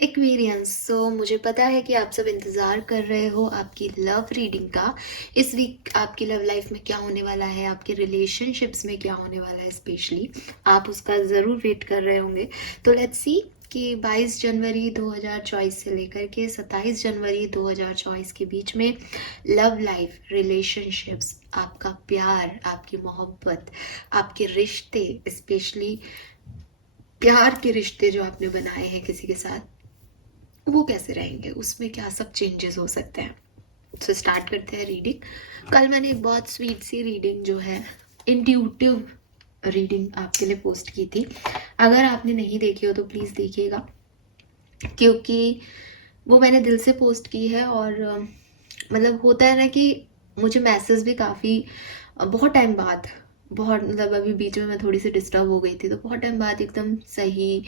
Aquarians. मुझे पता है कि आप सब इंतज़ार कर रहे हो आपकी लव रीडिंग का। इस वीक आपकी लव लाइफ में क्या होने वाला है, आपके रिलेशनशिप्स में क्या होने वाला है, स्पेशली आप उसका ज़रूर वेट कर रहे होंगे। तो लेट्स सी कि 22 जनवरी 2024 से लेकर के 27 जनवरी 2024 के बीच में लव लाइफ, रिलेशनशिप्स, आपका प्यार, आपकी मोहब्बत, आपके रिश्ते, स्पेशली प्यार के रिश्ते जो आपने बनाए हैं किसी के साथ, वो कैसे रहेंगे, उसमें क्या सब चेंजेस हो सकते हैं। तो स्टार्ट करते हैं रीडिंग। कल मैंने एक बहुत स्वीट सी रीडिंग जो है, इंट्यूटिव रीडिंग आपके लिए पोस्ट की थी। अगर आपने नहीं देखी हो तो प्लीज़ देखिएगा, क्योंकि वो मैंने दिल से पोस्ट की है। और मतलब होता है ना कि मुझे मैसेज भी काफ़ी बहुत टाइम बाद, बहुत मतलब अभी बीच में मैं थोड़ी सी डिस्टर्ब हो गई थी, तो बहुत टाइम बाद एकदम सही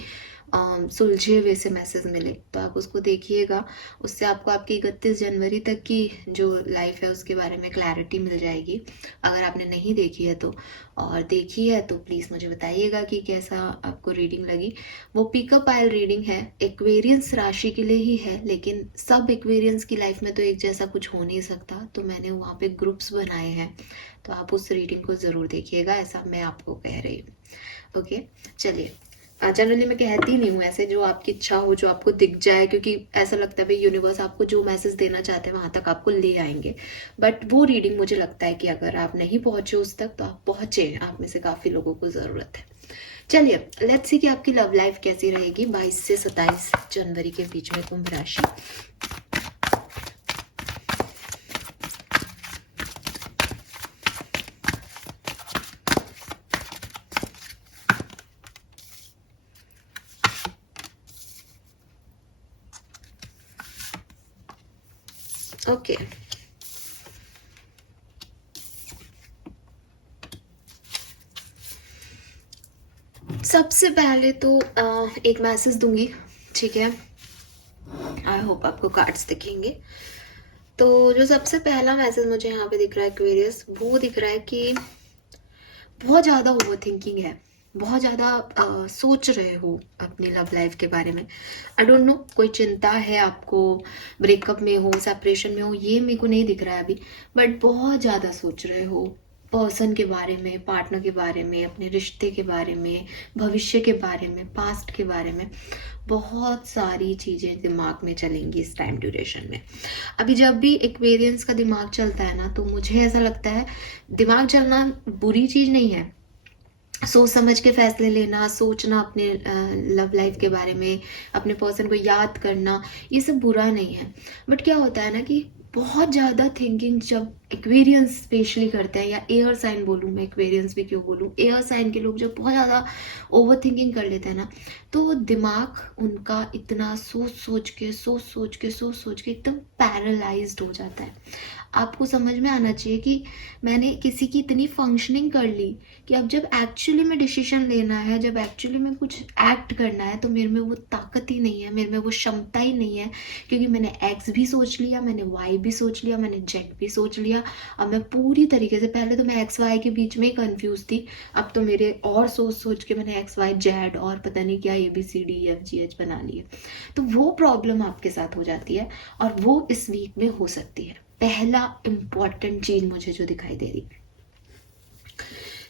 सुलझे हुए से मैसेज मिले। तो आप उसको देखिएगा, उससे आपको आपकी 31 जनवरी तक की जो लाइफ है उसके बारे में क्लैरिटी मिल जाएगी, अगर आपने नहीं देखी है तो। और देखी है तो प्लीज़ मुझे बताइएगा कि कैसा आपको रीडिंग लगी। वो पिकअप आयल रीडिंग है, एक्वेरियंस राशि के लिए ही है, लेकिन सब एक्वेरियंस की लाइफ में तो एक जैसा कुछ हो नहीं सकता, तो मैंने वहाँ पे ग्रुप्स बनाए हैं। तो आप उस रीडिंग को ज़रूर देखिएगा, ऐसा मैं आपको कह रही हूँ। ओके, चलिए। जनरली मैं कहती नहीं हूँ ऐसे, जो आपकी इच्छा हो, जो आपको दिख जाए, क्योंकि ऐसा लगता है भाई यूनिवर्स आपको जो मैसेज देना चाहते हैं वहाँ तक आपको ले आएंगे। बट वो रीडिंग मुझे लगता है कि अगर आप नहीं पहुँचे उस तक तो आप पहुँचे, आप में से काफ़ी लोगों को ज़रूरत है। चलिए लेट्स सी कि आपकी लव लाइफ कैसी रहेगी 22 से 27 जनवरी के बीच में, कुंभ राशि। ओके, सबसे पहले तो एक मैसेज दूंगी, ठीक है। आई होप आपको कार्ड्स दिखेंगे। तो जो सबसे पहला मैसेज मुझे यहाँ पे दिख रहा है एक्वेरियस, वो दिख रहा है कि बहुत ज़्यादा ओवर थिंकिंग है, बहुत ज़्यादा सोच रहे हो अपनी लव लाइफ के बारे में। आई डोंट नो, कोई चिंता है आपको, ब्रेकअप में हो, सेपरेशन में हो, ये मेरे को नहीं दिख रहा है अभी, बट बहुत ज़्यादा सोच रहे हो पर्सन के बारे में, पार्टनर के बारे में, अपने रिश्ते के बारे में, भविष्य के बारे में, पास्ट के बारे में। बहुत सारी चीज़ें दिमाग में चलेंगी इस टाइम ड्यूरेशन में। अभी जब भी एक्वेरियंस का दिमाग चलता है ना, तो मुझे ऐसा लगता है दिमाग चलना बुरी चीज़ नहीं है। सोच समझ के फैसले लेना, सोचना अपने लव लाइफ के बारे में, अपने पर्सन को याद करना, ये सब बुरा नहीं है। बट क्या होता है ना कि बहुत ज़्यादा थिंकिंग जब एक्वेरियंस स्पेशली करते हैं, या एयर साइन बोलूँ मैं, एक्वेरियंस भी क्यों बोलूँ, एयर साइन के लोग जब बहुत ज़्यादा ओवर थिंकिंग कर लेते हैं ना, तो दिमाग उनका इतना सोच सोच के एकदम पैरालाइज्ड हो जाता है। आपको समझ में आना चाहिए कि मैंने किसी की इतनी फंक्शनिंग कर ली कि अब जब एक्चुअली में डिसीजन लेना है, जब एक्चुअली में कुछ एक्ट करना है, तो मेरे में वो ताकत ही नहीं है, मेरे में वो क्षमता ही नहीं है। क्योंकि मैंने एक्स भी सोच लिया, मैंने वाई भी सोच लिया, मैंने जेड भी सोच लिया। अब मैं पूरी तरीके से, पहले तो मैं एक्स वाई के बीच में ही कंफ्यूज थी, अब तो मेरे और सोच सोच के मैंने एक्स वाई जेड और पता नहीं क्या ABCDEFGH बना लिए। तो वो प्रॉब्लम आपके साथ हो जाती है, और वो इस वीक में हो सकती है। पहला इंपॉर्टेंट चीज मुझे जो दिखाई दे रही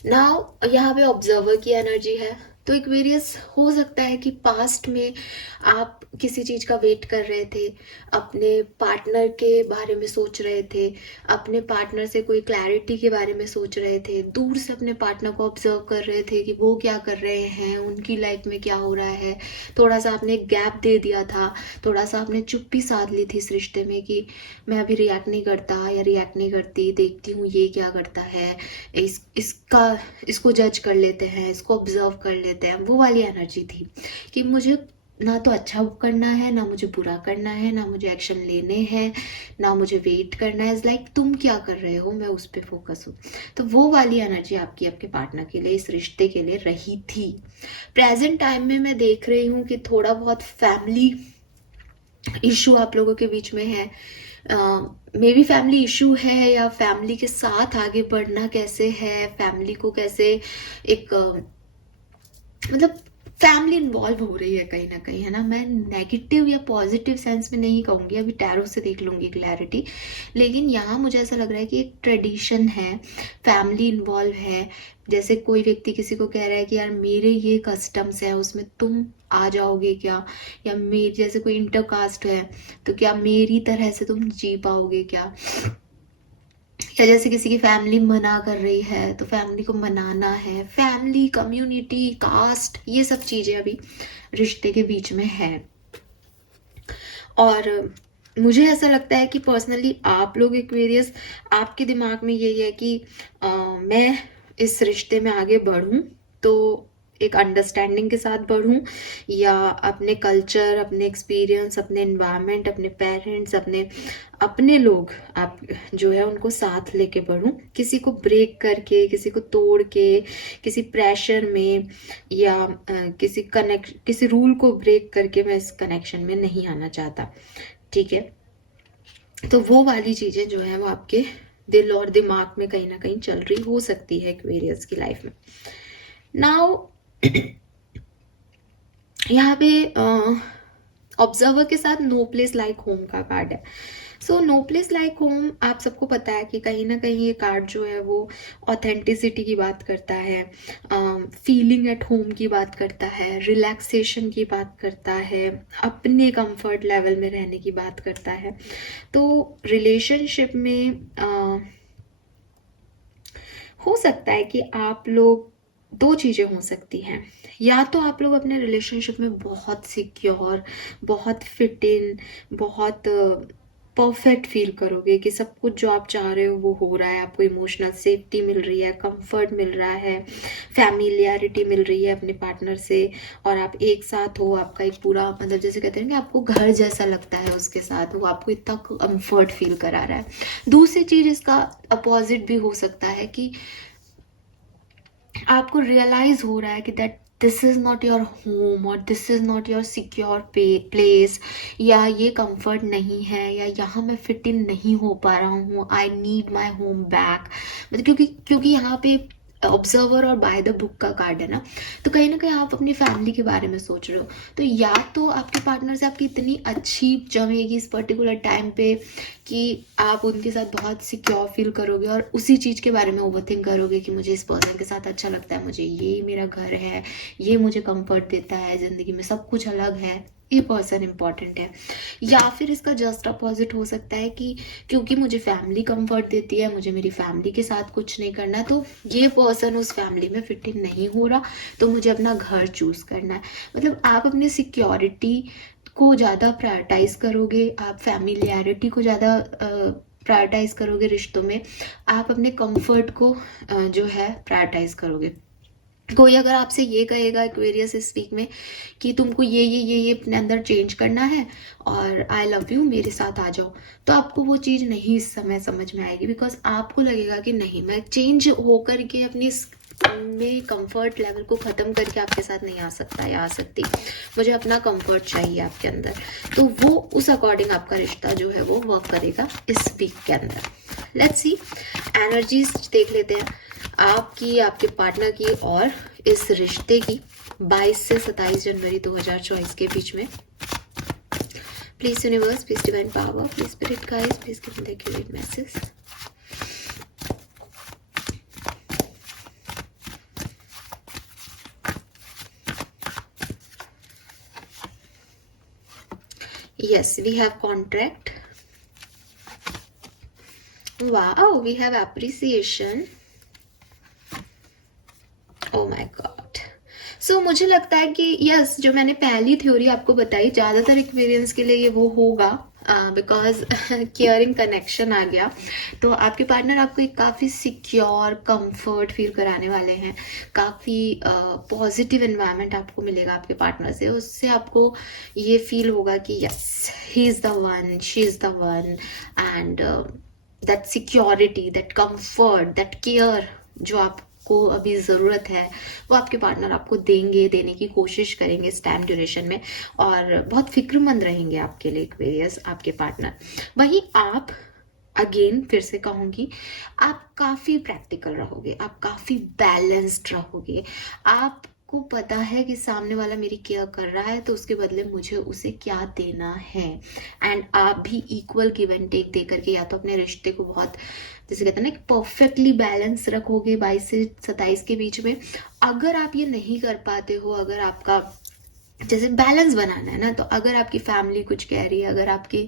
नाउ, यहाँ पे ऑब्जर्वर की एनर्जी है। तो एक्वेरियस, हो सकता है कि पास्ट में आप किसी चीज़ का वेट कर रहे थे, अपने पार्टनर के बारे में सोच रहे थे, अपने पार्टनर से कोई क्लैरिटी के बारे में सोच रहे थे, दूर से अपने पार्टनर को ऑब्जर्व कर रहे थे कि वो क्या कर रहे हैं, उनकी लाइफ में क्या हो रहा है। थोड़ा सा आपने गैप दे दिया था, थोड़ा सा आपने चुप्पी साध ली थी इस रिश्ते में कि मैं अभी रिएक्ट नहीं करता या रिएक्ट नहीं करती, देखती हूँ ये क्या करता है, इसको जज कर लेते हैं, इसको ऑब्जर्व कर लेते हैं। वो वाली एनर्जी थी कि मुझे ना तो अच्छा करना है, ना मुझे बुरा करना है, ना मुझे एक्शन लेने हैं, ना मुझे वेट करना है। लाइक तुम क्या कर रहे हो, मैं उस पर फोकस हूँ। तो वो वाली एनर्जी आपकी आपके पार्टनर के लिए, इस रिश्ते के लिए रही थी। प्रेजेंट टाइम में मैं देख रही हूँ कि थोड़ा बहुत फैमिली इशू आप लोगों के बीच में है। मे बी फैमिली इशू है, या फैमिली के साथ आगे बढ़ना कैसे है, फैमिली को कैसे एक मतलब फैमिली इन्वॉल्व हो रही है कहीं ना कहीं, है ना। मैं नेगेटिव या पॉजिटिव सेंस में नहीं कहूँगी, अभी टैरो से देख लूँगी क्लैरिटी, लेकिन यहाँ मुझे ऐसा लग रहा है कि एक ट्रेडिशन है, फैमिली इन्वॉल्व है। जैसे कोई व्यक्ति किसी को कह रहा है कि यार मेरे ये कस्टम्स हैं, उसमें तुम आ जाओगे क्या, या मेरे जैसे कोई इंटरकास्ट है तो क्या मेरी तरह से तुम जी पाओगे क्या, या जैसे किसी की फैमिली मना कर रही है तो फैमिली को मनाना है। फैमिली, कम्युनिटी, कास्ट, ये सब चीज़ें अभी रिश्ते के बीच में है। और मुझे ऐसा लगता है कि पर्सनली आप लोग एक्वेरियस, आपके दिमाग में यही है कि मैं इस रिश्ते में आगे बढ़ूं तो एक अंडरस्टैंडिंग के साथ बढ़ूं, या अपने कल्चर, अपने एक्सपीरियंस, अपने एनवायरनमेंट, अपने पेरेंट्स, अपने अपने लोग आप जो है उनको साथ लेके बढ़ूं, किसी को ब्रेक करके, किसी को तोड़ के, किसी प्रेशर में, या किसी रूल को ब्रेक करके मैं इस कनेक्शन में नहीं आना चाहता, ठीक है। तो वो वाली चीज़ें जो है वो आपके दिल और दिमाग में कहीं ना कहीं चल रही हो सकती है एक्वेरियस की लाइफ में। नाउ यहाँ पे ऑब्जर्वर के साथ नो प्लेस लाइक होम का कार्ड है। So no place like home, आप सबको पता है कि कहीं ना कहीं ये कार्ड जो है वो ऑथेंटिसिटी की बात करता है, फीलिंग एट होम की बात करता है, रिलैक्सेशन की बात करता है, अपने कंफर्ट लेवल में रहने की बात करता है। तो रिलेशनशिप में हो सकता है कि आप लोग, दो चीज़ें हो सकती हैं, या तो आप लोग अपने रिलेशनशिप में बहुत सिक्योर, बहुत फिट इन, बहुत परफेक्ट फील करोगे कि सब कुछ जो आप चाह रहे हो वो हो रहा है, आपको इमोशनल सेफ्टी मिल रही है, कंफर्ट मिल रहा है, फैमिलियरिटी मिल रही है अपने पार्टनर से, और आप एक साथ हो, आपका एक पूरा मतलब जैसे कहते हैं कि आपको घर जैसा लगता है उसके साथ, वो आपको इतना कंफर्ट फील करा रहा है। दूसरी चीज़ इसका अपोजिट भी हो सकता है कि आपको रियलाइज हो रहा है कि that this is not your home, और this is not your secure place, या ये कंफर्ट नहीं है, या यहाँ मैं फिट इन नहीं हो पा रहा हूँ, I need my home back. मतलब क्योंकि यहाँ पे ऑब्जर्वर और बाय द बुक का कार्ड है ना, तो कहीं ना कहीं आप अपनी फैमिली के बारे में सोच रहे हो। तो या तो आपके पार्टनर से आपकी इतनी अच्छी जमेगी इस पर्टिकुलर टाइम पे कि आप उनके साथ बहुत सिक्योर फील करोगे, और उसी चीज़ के बारे में ओवरथिंक करोगे कि मुझे इस पर्सन के साथ अच्छा लगता है, मुझे ये मेरा घर है, ये मुझे कंफर्ट देता है, ज़िंदगी में सब कुछ अलग है, ये पर्सन इंपॉर्टेंट है। या फिर इसका जस्ट अपोजिट हो सकता है कि क्योंकि मुझे फैमिली कंफर्ट देती है, मुझे मेरी फैमिली के साथ कुछ नहीं करना, तो ये पर्सन उस फैमिली में फिट इन नहीं हो रहा, तो मुझे अपना घर चूज करना है। मतलब आप अपनी सिक्योरिटी को ज़्यादा प्रायोरिटाइज करोगे, आप फैमिलियरिटी को ज़्यादा प्रायोरिटाइज करोगे रिश्तों में, आप अपने कंफर्ट को जो है प्रायोरिटाइज करोगे। कोई अगर आपसे ये कहेगा एक्वेरियस इस वीक में कि तुमको ये अपने अंदर चेंज करना है और आई लव यू मेरे साथ आ जाओ, तो आपको वो चीज़ नहीं इस समय समझ में आएगी, बिकॉज आपको लगेगा कि नहीं, मैं चेंज होकर के अपनी में कंफर्ट लेवल को ख़त्म करके आपके साथ नहीं आ सकता या आ सकती, मुझे अपना कंफर्ट चाहिए आपके अंदर। तो वो उस अकॉर्डिंग आपका रिश्ता जो है वो वर्क करेगा इस वीक के अंदर। लेट्स सी एनर्जीज देख लेते हैं आपकी, आपके पार्टनर की और इस रिश्ते की 22 से 27 जनवरी 2024 के बीच में। Please universe, please divine power, please spirit guides, please give me the accurate message. Yes, we have contract. Wow, we have appreciation. Oh my God. So मुझे लगता है कि यस, जो मैंने पहली थ्योरी आपको बताई, ज़्यादातर एक्सपीरियंस के लिए ये वो होगा, बिकॉज केयरिंग कनेक्शन आ गया। तो आपके पार्टनर आपको एक काफ़ी सिक्योर कंफर्ट फील कराने वाले हैं, काफ़ी पॉजिटिव एनवायरनमेंट आपको मिलेगा आपके पार्टनर से, उससे आपको ये फील होगा कि yes, he is the one, she is the one, and that security, that comfort, that care जो आपको अभी ज़रूरत है वो आपके पार्टनर आपको देंगे, देने की कोशिश करेंगे इस टाइम ड्यूरेशन में, और बहुत फिक्रमंद रहेंगे आपके लिए एक्वेरियस आपके पार्टनर। वहीं आप, अगेन फिर से कहूँगी, आप काफ़ी प्रैक्टिकल रहोगे, आप काफ़ी बैलेंस्ड रहोगे, आप आपको पता है कि सामने वाला मेरी केयर कर रहा है, तो उसके बदले मुझे उसे क्या देना है। एंड आप भी इक्वल गिव एंड टेक दे करके या तो अपने रिश्ते को बहुत, जैसे कहते हैं ना, कि परफेक्टली बैलेंस रखोगे 22 से 27 के बीच में। अगर आप ये नहीं कर पाते हो, अगर आपका जैसे बैलेंस बनाना है ना, तो अगर आपकी फैमिली कुछ कह रही है, अगर आपकी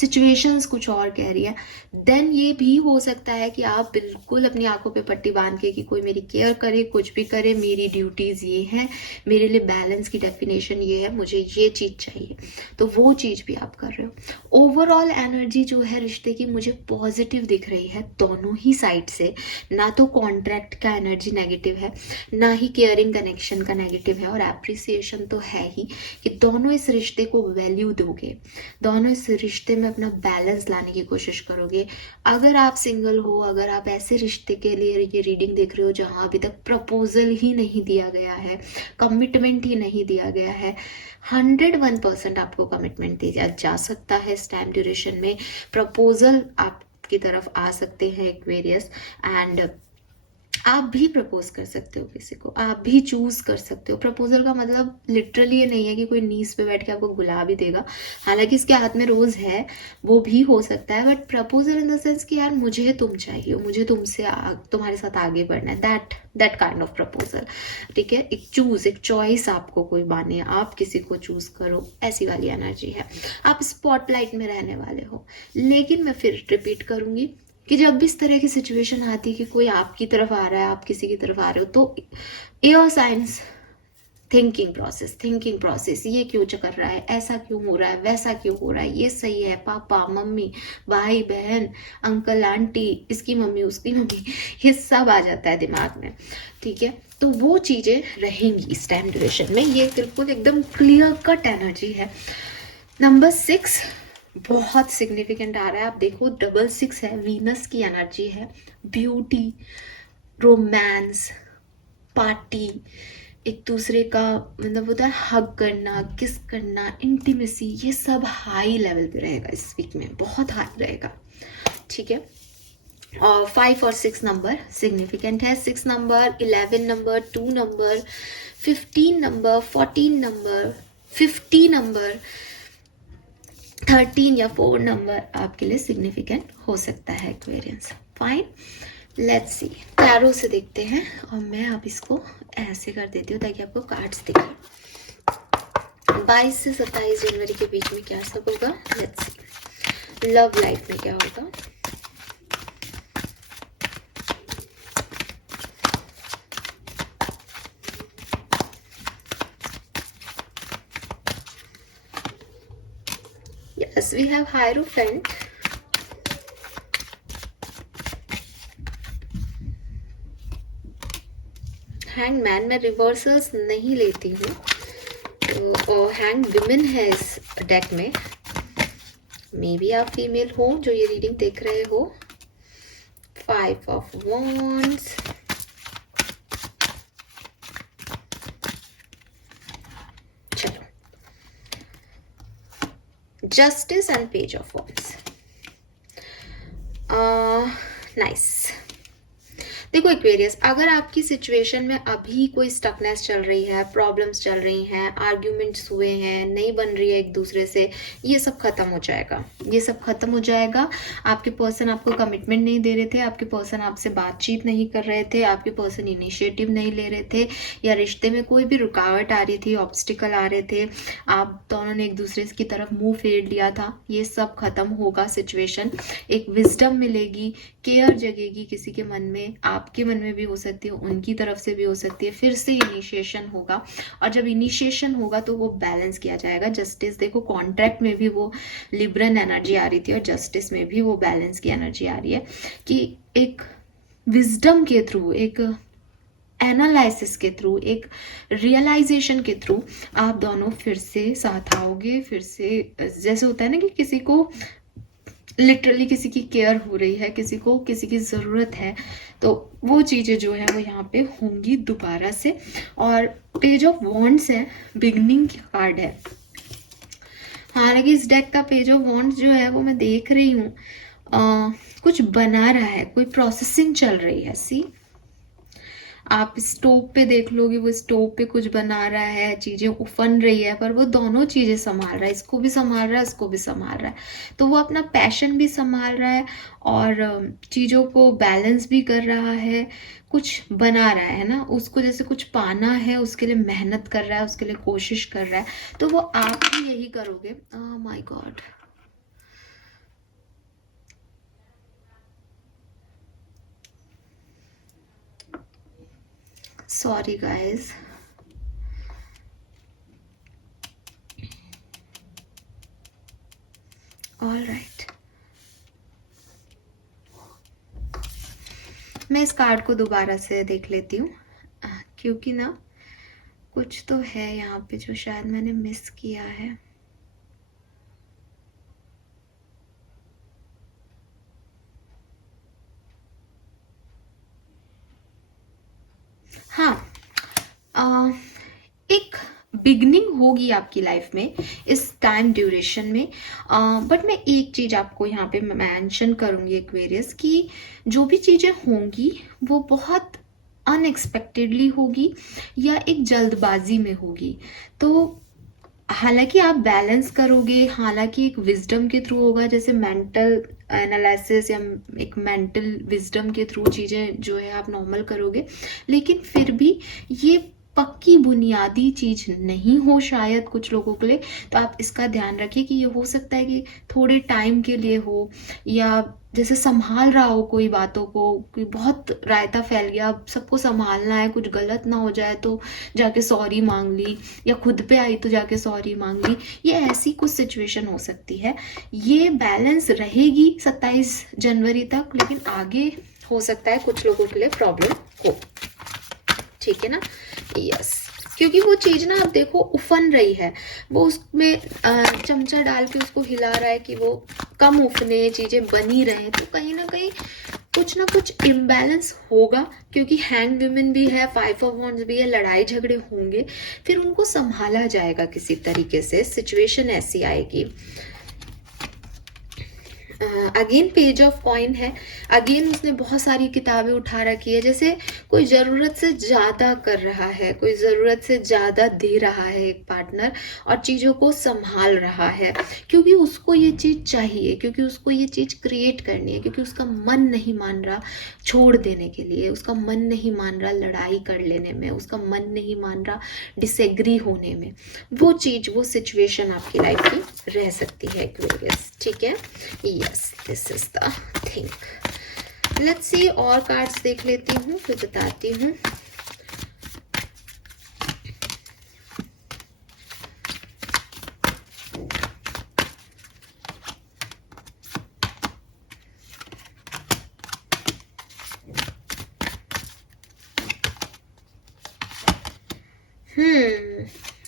सिचुएशंस कुछ और कह रही है, देन ये भी हो सकता है कि आप बिल्कुल अपनी आंखों पे पट्टी बांध के कि कोई मेरी केयर करे, कुछ भी करे, मेरी ड्यूटीज़ ये हैं, मेरे लिए बैलेंस की डेफिनेशन ये है, मुझे ये चीज़ चाहिए, तो वो चीज़ भी आप कर रहे हो। ओवरऑल एनर्जी जो है रिश्ते की मुझे पॉजिटिव दिख रही है दोनों ही साइड से। ना तो कॉन्ट्रैक्ट का एनर्जी नेगेटिव है, ना ही केयरिंग कनेक्शन का नेगेटिव है, और एप्रिसिएशन तो है ही कि दोनों इस रिश्ते को वैल्यू दोगे, दोनों इस रिश्ते में अपना बैलेंस लाने की कोशिश करोगे। अगर आप सिंगल हो, अगर आप ऐसे रिश्ते के लिए ये रीडिंग देख रहे हो जहां अभी तक प्रपोजल ही नहीं दिया गया है, कमिटमेंट ही नहीं दिया गया है, 101% आपको कमिटमेंट दिया जा सकता है इस टाइम ड्यूरेशन में। प्रपोजल आपकी तरफ आ सकते हैं एक्वेरियस, एंड आप भी प्रपोज कर सकते हो किसी को, आप भी चूज कर सकते हो। प्रपोजल का मतलब लिटरली ये नहीं है कि कोई नीज पे बैठ के आपको गुलाब ही देगा, हालांकि इसके हाथ में रोज है, वो भी हो सकता है, but proposal in the sense कि यार मुझे तुम चाहिए, मुझे तुमसे तुम्हारे साथ आगे बढ़ना है, दैट काइंड ऑफ प्रपोजल। ठीक है, एक चॉइस आपको कोई माने, आप किसी को चूज करो, ऐसी वाली एनर्जी है। आप स्पॉटलाइट में रहने वाले हो। लेकिन मैं फिर रिपीट करूंगी कि जब भी इस तरह की सिचुएशन आती है कि कोई आपकी तरफ आ रहा है, आप किसी की तरफ आ रहे हो, तो एयर साइंस थिंकिंग प्रोसेस, ये क्यों कर रहा है, ऐसा क्यों हो रहा है, वैसा क्यों हो रहा है, ये सही है, पापा मम्मी भाई बहन अंकल आंटी, इसकी मम्मी उसकी मम्मी, ये सब आ जाता है दिमाग में। ठीक है, तो वो चीजें रहेंगी इस टाइम ड्यूरेशन में। ये बिल्कुल एकदम क्लियर कट एनर्जी है। नंबर 6 बहुत सिग्निफिकेंट आ रहा है। आप देखो 66 है, वीनस की एनर्जी है। ब्यूटी, रोमांस, पार्टी, एक दूसरे का मतलब होता है हग करना, किस करना, इंटीमेसी, ये सब हाई लेवल पे रहेगा इस वीक में, बहुत हाई रहेगा। ठीक है, और 5 और 6 नंबर सिग्निफिकेंट है। 6 number, 11 number, 2 number, 15 number, 14 number, 50 number, 13 या 4 नंबर आपके लिए सिग्निफिकेंट हो सकता है Aquarians. Fine, let's see, tarot से देखते हैं, और मैं अब इसको ऐसे कर देती हूँ ताकि आपको कार्ड्स दिखे। 22 से 27 जनवरी के बीच में क्या सब होगा, लेट्स सी। लव लाइफ में क्या होगा, yes we have Hierophant, hangman. मैं रिवर्सल्स नहीं लेती हूँ, तो और हैंग विमेन है इस डेक में। मे बी आप फीमेल हो जो ये रीडिंग देख रहे हो। 5 ऑफ वॉन्ड्स, चलो, justice and page of wands. Nice. देखो एक्वेरियस, अगर आपकी सिचुएशन में अभी कोई स्टकनेस चल रही है, प्रॉब्लम्स चल रही हैं, आर्ग्यूमेंट्स हुए हैं, नहीं बन रही है एक दूसरे से, ये सब खत्म हो जाएगा, ये सब खत्म हो जाएगा। आपके पर्सन आपको कमिटमेंट नहीं दे रहे थे, आपके पर्सन आपसे बातचीत नहीं कर रहे थे, आपके पर्सन इनिशिएटिव नहीं ले रहे थे, या रिश्ते में कोई भी रुकावट आ रही थी, ऑब्स्टिकल आ रहे थे, आप दोनों ने एक दूसरे की तरफ मुंह फेर लिया था, ये सब खत्म होगा सिचुएशन। एक विजडम मिलेगी, केयर जगेगी किसी के मन में, आपके मन में भी हो सकती है, उनकी तरफ से भी हो सकती है। फिर से इनिशिएशन होगा, और जब इनिशिएशन होगा तो वो बैलेंस किया जाएगा। जस्टिस, देखो कॉन्ट्रैक्ट में भी वो लिबरल एनर्जी आ रही थी, और जस्टिस में भी वो बैलेंस की एनर्जी आ रही है कि एक विजडम के थ्रू, एक एनालिसिस के थ्रू, एक रियलाइजेशन के थ्रू आप दोनों फिर से साथ आओगे। फिर से जैसे होता है ना कि किसी को लिटरली किसी की केयर हो रही है, किसी को किसी की ज़रूरत है, तो वो चीज़ें जो है वो यहाँ पे होंगी दोबारा से। और पेज ऑफ वॉन्ड्स है, बिगनिंग का कार्ड है। हालांकि इस डेक का पेज ऑफ वॉन्ड्स जो है वो मैं देख रही हूँ कुछ बना रहा है, कोई प्रोसेसिंग चल रही है। सी, आप स्टोव पे देख लोगे, वो स्टोव पे कुछ बना रहा है, चीज़ें उफन रही है, पर वो दोनों चीज़ें संभाल रहा है, इसको भी संभाल रहा है, इसको भी संभाल रहा है। तो वो अपना पैशन भी संभाल रहा है और चीज़ों को बैलेंस भी कर रहा है, कुछ बना रहा है ना, उसको जैसे कुछ पाना है, उसके लिए मेहनत कर रहा है, उसके लिए कोशिश कर रहा है। तो वो आप भी यही करोगे। My God, sorry guys. All right, मैं इस कार्ड को दोबारा से देख लेती हूँ, क्योंकि ना कुछ तो है यहाँ पे जो शायद मैंने मिस किया है। हाँ, एक बिगनिंग होगी आपकी लाइफ में इस टाइम ड्यूरेशन में। बट मैं एक चीज आपको यहाँ पे मेंशन करूंगी एक्वेरियस, कि जो भी चीजें होंगी वो बहुत अनएक्सपेक्टेडली होगी या एक जल्दबाजी में होगी। तो हालांकि आप बैलेंस करोगे, हालांकि एक विजडम के थ्रू होगा, जैसे मेंटल एनालिसिस या एक मेंटल विजडम के थ्रू चीज़ें जो है आप नॉर्मल करोगे, लेकिन फिर भी ये पक्की बुनियादी चीज नहीं हो शायद कुछ लोगों के लिए। तो आप इसका ध्यान रखिए कि ये हो सकता है कि थोड़े टाइम के लिए हो, या जैसे संभाल रहा हो कोई बातों को, कोई बहुत रायता फैल गया, अब सबको संभालना है, कुछ गलत ना हो जाए तो जाके सॉरी मांग ली, या खुद पे आई तो जाके सॉरी मांग ली। ये ऐसी कुछ सिचुएशन हो सकती है। ये बैलेंस रहेगी 27 जनवरी तक, लेकिन आगे हो सकता है कुछ लोगों के लिए प्रॉब्लम हो। ठीक है ना? यस, क्योंकि वो चीज ना आप देखो उफन रही है, वो उसमें चमचा डाल के उसको हिला रहा है कि वो कम उफने, चीजें बनी रहे। तो कहीं ना कहीं कुछ ना कुछ इम्बैलेंस होगा, क्योंकि हैंग वुमेन भी है, 5 ऑफ वॉन्ड्स भी है, लड़ाई झगड़े होंगे, फिर उनको संभाला जाएगा किसी तरीके से, सिचुएशन ऐसी आएगी। अगेन पेज ऑफ कॉइन है, अगेन उसने बहुत सारी किताबें उठा रखी है, जैसे कोई ज़रूरत से ज़्यादा कर रहा है, कोई ज़रूरत से ज़्यादा दे रहा है एक पार्टनर, और चीज़ों को संभाल रहा है, क्योंकि उसको ये चीज़ चाहिए, क्योंकि उसको ये चीज़ क्रिएट करनी है, क्योंकि उसका मन नहीं मान रहा छोड़ देने के लिए, उसका मन नहीं मान रहा लड़ाई कर लेने में, उसका मन नहीं मान रहा डिसएग्री होने में। वो चीज़, वो सिचुएशन आपकी लाइफ की रह सकती है एक्वेरियस। ठीक है? Yes, this is the thing. Let's see, और कार्ड्स देख लेती हूँ फिर बताती हूँ।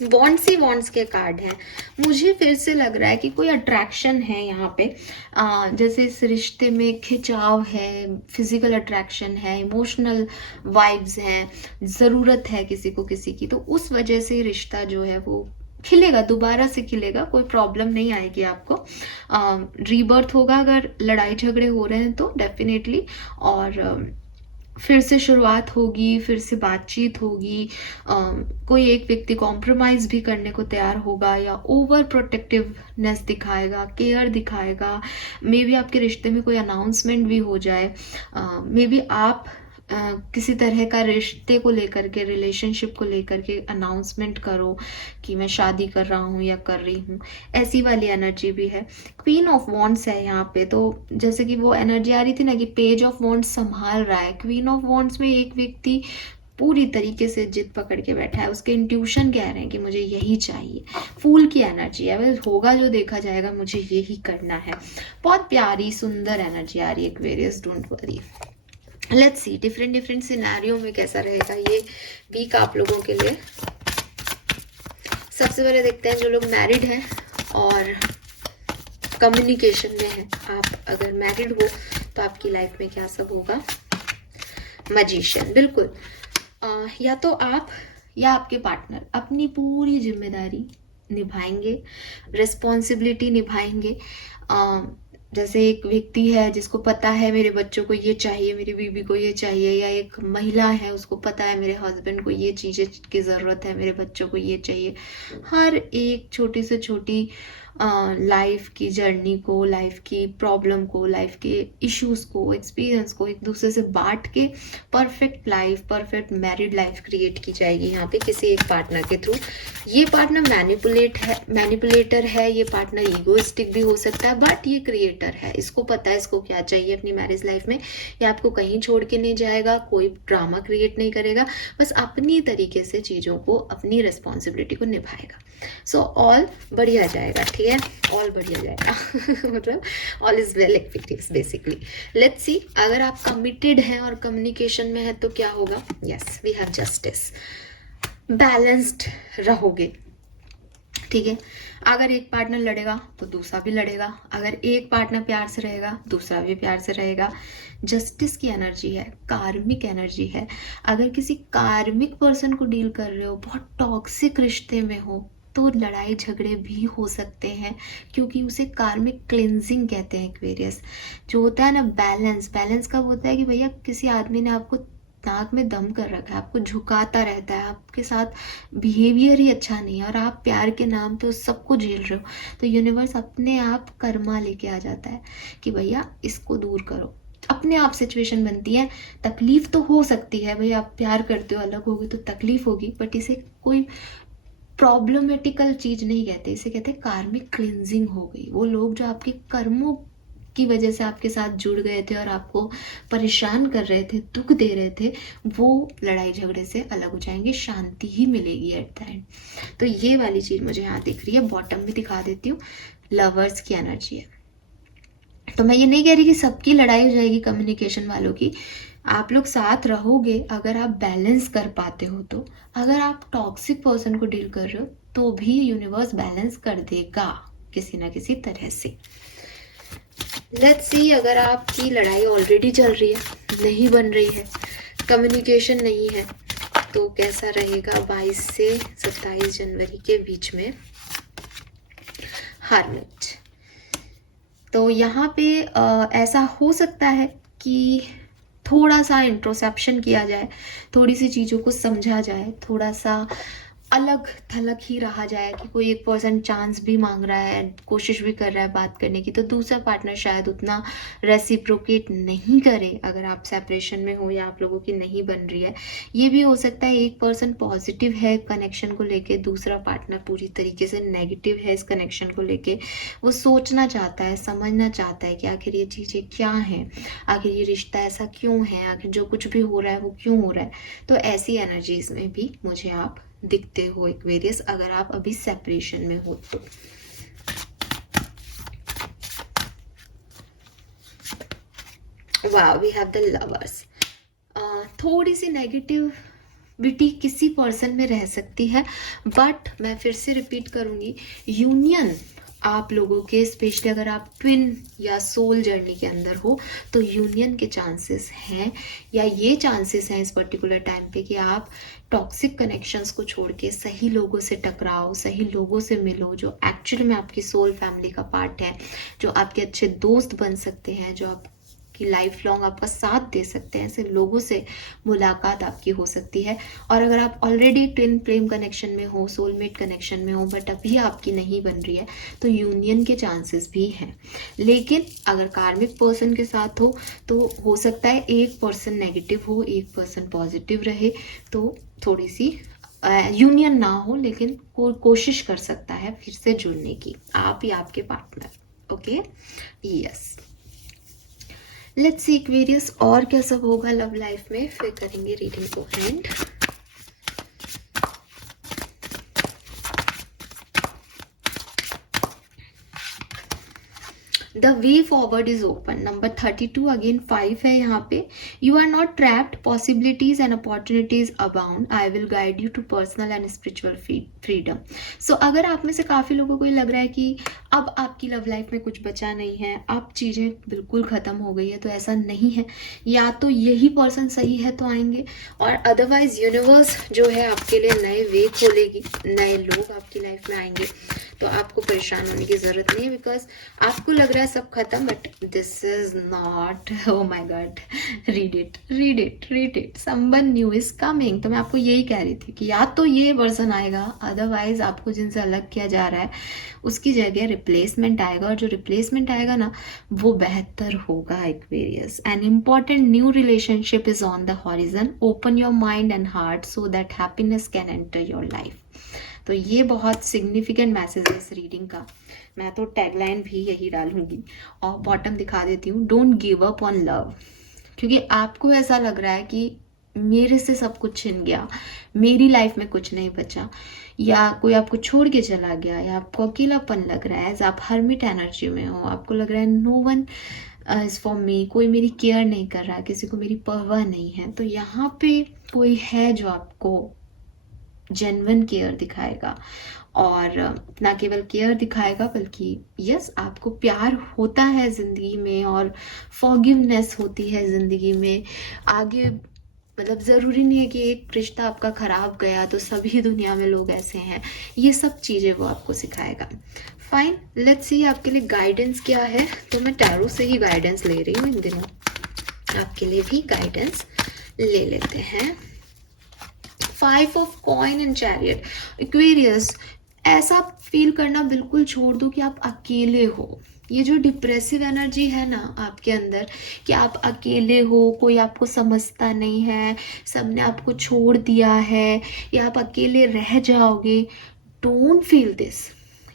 वॉन्ड्स ही वॉन्ड्स के कार्ड हैं। मुझे फिर से लग रहा है कि कोई अट्रैक्शन है यहाँ पे, जैसे इस रिश्ते में खिंचाव है, फिजिकल अट्रैक्शन है, इमोशनल वाइब्स हैं, ज़रूरत है किसी को किसी की, तो उस वजह से रिश्ता जो है वो खिलेगा, दोबारा से खिलेगा, कोई प्रॉब्लम नहीं आएगी आपको। रीबर्थ होगा अगर लड़ाई झगड़े हो रहे हैं तो डेफिनेटली, और फिर से शुरुआत होगी, फिर से बातचीत होगी, कोई एक व्यक्ति कॉम्प्रोमाइज भी करने को तैयार होगा, या ओवर प्रोटेक्टिवनेस दिखाएगा, केयर दिखाएगा। मे बी आपके रिश्ते में कोई अनाउंसमेंट भी हो जाए, मे बी आप किसी तरह का रिश्ते को लेकर के, रिलेशनशिप को लेकर के अनाउंसमेंट करो कि मैं शादी कर रहा हूँ या कर रही हूँ, ऐसी वाली एनर्जी भी है। क्वीन ऑफ वॉन्ड्स है यहाँ पे, तो जैसे कि वो एनर्जी आ रही थी ना कि पेज ऑफ वॉन्ड्स संभाल रहा है, क्वीन ऑफ वॉन्ड्स में एक व्यक्ति पूरी तरीके से जिद पकड़ के बैठा है, उसके इंट्यूशन कह रहे हैं कि मुझे यही चाहिए। फूल की एनर्जी है, वह होगा जो देखा जाएगा, मुझे यही करना है। बहुत प्यारी सुंदर एनर्जी आ रही है Aquarius, don't worry. Let's see different different scenario में कैसा रहेगा ये वीक आप लोगों के लिए। सबसे पहले देखते हैं जो लोग मैरिड हैं और कम्युनिकेशन में है। आप अगर मैरिड हो तो आपकी लाइफ में क्या सब होगा? मैजिशियन, बिल्कुल। या तो आप या आपके पार्टनर अपनी पूरी जिम्मेदारी निभाएंगे, रिस्पॉन्सिबिलिटी निभाएंगे, जैसे एक व्यक्ति है जिसको पता है मेरे बच्चों को ये चाहिए, मेरी बीवी को ये चाहिए, या एक महिला है उसको पता है मेरे हस्बैंड को ये चीज़ें की ज़रूरत है, मेरे बच्चों को ये चाहिए। हर एक छोटी से छोटी लाइफ की जर्नी को, लाइफ की प्रॉब्लम को, लाइफ के इश्यूज को, एक्सपीरियंस को एक दूसरे से बांट के perfect life, perfect married life create की जाएगी यहाँ पे किसी एक पार्टनर के थ्रू। ये पार्टनर मैनिपुलेटर है, ये पार्टनर ईगोइस्टिक भी हो सकता है, बट ये क्रिएटर है। इसको पता है इसको क्या चाहिए अपनी मैरिज लाइफ में। ये आपको कहीं छोड़ के नहीं जाएगा, कोई ड्रामा क्रिएट नहीं करेगा, बस अपनी तरीके से चीज़ों को, अपनी रिस्पॉन्सिबिलिटी को निभाएगा। सो ऑल बढ़िया जाएगा, ठीक है, ऑल बढ़िया जाएगा मतलब all is well actives basically. Let's see, अगर आप कमिटेड हैं और कम्युनिकेशन में है तो क्या होगा। Yes, we have justice, balanced रहोगे, ठीक है। अगर एक पार्टनर लड़ेगा तो दूसरा भी लड़ेगा, अगर एक पार्टनर प्यार से रहेगा दूसरा भी प्यार से रहेगा। जस्टिस की एनर्जी है, कार्मिक एनर्जी है। अगर किसी कार्मिक पर्सन को डील कर रहे हो, बहुत टॉक्सिक रिश्ते में हो, तो लड़ाई झगड़े भी हो सकते हैं, क्योंकि उसे कार्मिक क्लिनजिंग कहते हैं। एक्वेरियस जो होता है ना, बैलेंस कब होता है कि भैया किसी आदमी ने आपको नाक में दम कर रखा है, आपको झुकाता रहता है, आपके साथ बिहेवियर ही अच्छा नहीं है और आप प्यार के नाम पे उस सबको झेल रहे हो, तो यूनिवर्स अपने आप कर्मा लेके आ जाता है कि भैया इसको दूर करो। अपने आप सिचुएशन बनती है, तकलीफ तो हो सकती है, भैया आप प्यार करते हो, अलग होगे तो तकलीफ होगी, बट इसे कोई प्रॉब्लमेटिकल चीज नहीं कहते, इसे कहते हैं कार्मिक क्लिनजिंग हो गई। वो लोग जो आपके कर्मों की वजह से आपके साथ जुड़ गए थे और आपको परेशान कर रहे थे, दुख दे रहे थे, वो लड़ाई झगड़े से अलग हो जाएंगे, शांति ही मिलेगी एट द एंड। तो ये वाली चीज मुझे यहाँ दिख रही है। बॉटम में दिखा देती हूँ, लवर्स की एनर्जी है। तो मैं ये नहीं कह रही कि सबकी लड़ाई हो जाएगी कम्युनिकेशन वालों की, आप लोग साथ रहोगे अगर आप बैलेंस कर पाते हो तो। अगर आप टॉक्सिक पर्सन को डील कर रहे हो तो भी यूनिवर्स बैलेंस कर देगा किसी ना किसी तरह से। लेट्स सी, अगर आपकी लड़ाई ऑलरेडी चल रही है, नहीं बन रही है, कम्युनिकेशन नहीं है, तो कैसा रहेगा 22 से 27 जनवरी के बीच में। हर्मिट, तो यहाँ पे ऐसा हो सकता है कि थोड़ा सा इंट्रोसेप्शन किया जाए, थोड़ी सी चीज़ों को समझा जाए, थोड़ा सा अलग थलग ही रहा जाए कि कोई एक पर्सन चांस भी मांग रहा है, कोशिश भी कर रहा है बात करने की, तो दूसरा पार्टनर शायद उतना रेसिप्रोकेट नहीं करे अगर आप सेपरेशन में हो या आप लोगों की नहीं बन रही है। ये भी हो सकता है एक पर्सन पॉजिटिव है कनेक्शन को लेके, दूसरा पार्टनर पूरी तरीके से नेगेटिव है इस कनेक्शन को लेके। वो सोचना चाहता है, समझना चाहता है कि आखिर ये चीज़ें क्या हैं, आखिर ये रिश्ता ऐसा क्यों है, आखिर जो कुछ भी हो रहा है वो क्यों हो रहा है। तो ऐसी एनर्जीज में भी मुझे आप दिखते हो एक्वेरियस, अगर आप अभी सेपरेशन में हो तो। वाह, वी हैव द लवर्स। थोड़ी सी नेगेटिविटी किसी पर्सन में रह सकती है, बट मैं फिर से रिपीट करूंगी, यूनियन आप लोगों के, स्पेशली अगर आप ट्विन या सोल जर्नी के अंदर हो, तो यूनियन के चांसेस हैं, या ये चांसेस हैं इस पर्टिकुलर टाइम पे कि आप टॉक्सिक कनेक्शंस को छोड़ के सही लोगों से टकराओ, सही लोगों से मिलो, जो एक्चुअली में आपकी सोल फैमिली का पार्ट है, जो आपके अच्छे दोस्त बन सकते हैं, जो आपकी लाइफ लॉन्ग आपका साथ दे सकते हैं। ऐसे लोगों से मुलाकात आपकी हो सकती है। और अगर आप ऑलरेडी ट्विन फ्लेम कनेक्शन में हो, सोलमेट कनेक्शन में हो, बट अभी आपकी नहीं बन रही है, तो यूनियन के चांसेस भी हैं। लेकिन अगर कार्मिक पर्सन के साथ हो तो हो सकता है एक पर्सन नेगेटिव हो, एक पर्सन पॉजिटिव रहे, तो थोड़ी सी यूनियन ना हो, लेकिन कोशिश कर सकता है फिर से जुड़ने की, आप या आपके partner. Okay, yes. Let's see Aquarius, और क्या सब होगा लव लाइफ में, फिर करेंगे रीडिंग को end. The way forward is open, number 32 again 5 है यहाँ पे। You are not trapped, possibilities and opportunities abound, I will guide you to personal and spiritual freedom. So अगर आप में से काफी लोगों को लग रहा है कि अब आपकी लव लाइफ में कुछ बचा नहीं है, अब चीजें बिल्कुल खत्म हो गई है, तो ऐसा नहीं है। या तो यही पर्सन सही है तो आएंगे, और अदरवाइज यूनिवर्स जो है आपके लिए नए वे खोलेगी, नए लोग आपकी लाइफ में आएंगे। तो आपको परेशान होने की ज़रूरत नहीं है, बिकॉज आपको लग रहा है सब खत्म, but this is not. Oh my god, read it, read it, read it, someone new is coming. तो मैं आपको यही कह रही थी कि या तो ये वर्जन आएगा, अदरवाइज आपको जिनसे अलग किया जा रहा है उसकी जगह रिप्लेसमेंट आएगा, और जो रिप्लेसमेंट आएगा ना वो बेहतर होगा Aquarius. An important new relationship is on the horizon, open your mind and heart so that happiness can enter your life. तो ये बहुत सिग्निफिकेंट मैसेज है इस रीडिंग का। मैं तो टैगलाइन भी यही डालूंगी, और बॉटम दिखा देती हूँ, don't give up on love. क्योंकि आपको ऐसा लग रहा है कि मेरे से सब कुछ छिन गया, मेरी लाइफ में कुछ नहीं बचा, या कोई आपको छोड़ के चला गया, या आपको अकेलापन लग रहा है, आप हर्मिट एनर्जी में हो, आपको लग रहा है no one is for me, कोई मेरी केयर नहीं कर रहा, किसी को मेरी परवाह नहीं है। तो यहाँ पे कोई है जो आपको जेन्युइन केयर दिखाएगा, और ना केवल केयर दिखाएगा बल्कि यस आपको प्यार होता है ज़िंदगी में, और फॉरगिवनेस होती है ज़िंदगी में। आगे मतलब ज़रूरी नहीं है कि एक रिश्ता आपका ख़राब गया तो सभी दुनिया में लोग ऐसे हैं, ये सब चीज़ें वो आपको सिखाएगा। फाइन, लेट्स सी आपके लिए गाइडेंस क्या है। तो मैं टैरो से ही गाइडेंस ले रही हूँ इन दिनों, आपके लिए भी गाइडेंस ले लेते हैं। 5 of coin and chariot. Aquarius, ऐसा फील करना बिल्कुल छोड़ दो कि आप अकेले हो। ये जो डिप्रेसिव एनर्जी है ना आपके अंदर कि आप अकेले हो, कोई आपको समझता नहीं है, सबने आपको छोड़ दिया है, या आप अकेले रह जाओगे, डोंट फील दिस।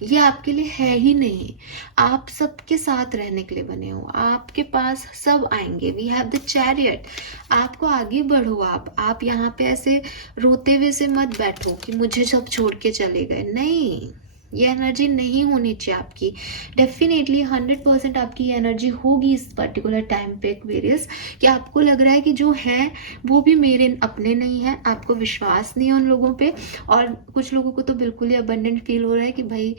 ये आपके लिए है ही नहीं। आप सबके साथ रहने के लिए बने हो, आपके पास सब आएंगे। We have the chariot. आपको आगे बढ़ो। आप यहाँ पे ऐसे रोते हुए से मत बैठो कि मुझे सब छोड़ के चले गए। नहीं, ये एनर्जी नहीं होनी चाहिए आपकी। डेफिनेटली 100% आपकी एनर्जी होगी इस पर्टिकुलर टाइम पे एक्वेरियस, कि आपको लग रहा है कि जो है वो भी मेरे अपने नहीं है, आपको विश्वास नहीं है उन लोगों पे। और कुछ लोगों को तो बिल्कुल ही अबंडेंट फील हो रहा है कि भाई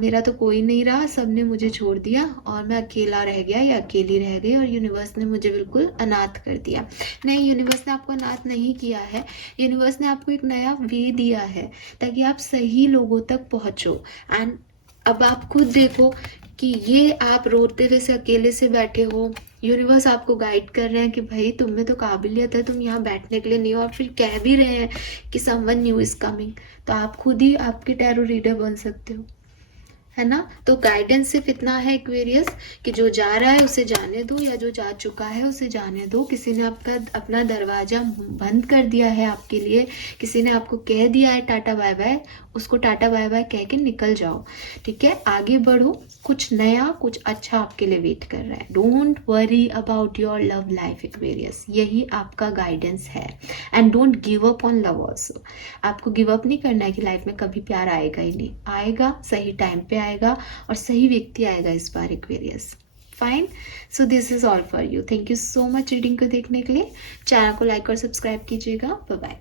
मेरा तो कोई नहीं रहा, सबने मुझे छोड़ दिया और मैं अकेला रह गया या अकेली रह गई, और यूनिवर्स ने मुझे बिल्कुल अनाथ कर दिया। नहीं, यूनिवर्स ने आपको अनाथ नहीं किया है। यूनिवर्स ने आपको एक नया वे दिया है ताकि आप सही लोगों तक पहुंचो। एंड अब आप खुद देखो कि ये आप रोते हुए से अकेले से बैठे हो, यूनिवर्स आपको गाइड कर रहे हैं कि भाई तुम में तो काबिलियत है, तुम यहाँ बैठने के लिए नहीं हो, और फिर कह भी रहे हैं कि समवन न्यू इज कमिंग। तो आप खुद ही आपके टैरो रीडर बन सकते हो, है ना। तो गाइडेंस सिर्फ इतना है एक्वेरियस कि जो जा रहा है उसे जाने दो, या जो जा चुका है उसे जाने दो। किसी ने आपका अपना दरवाजा बंद कर दिया है आपके लिए, किसी ने आपको कह दिया है टाटा बाय बाय, उसको टाटा बाय बाय कह के निकल जाओ। ठीक है, आगे बढ़ो, कुछ नया कुछ अच्छा आपके लिए वेट कर रहा है। Don't worry about your love life Aquarius, यही आपका गाइडेंस है। And don't give up on love also. आपको गिव अप नहीं करना है कि लाइफ में कभी प्यार आएगा ही नहीं, आएगा, सही टाइम पे आएगा, और सही व्यक्ति आएगा इस बार Aquarius. Fine, so this is all for you. Thank you so much reading को देखने के लिए। चैनल को लाइक और सब्सक्राइब कीजिएगा। Bye bye.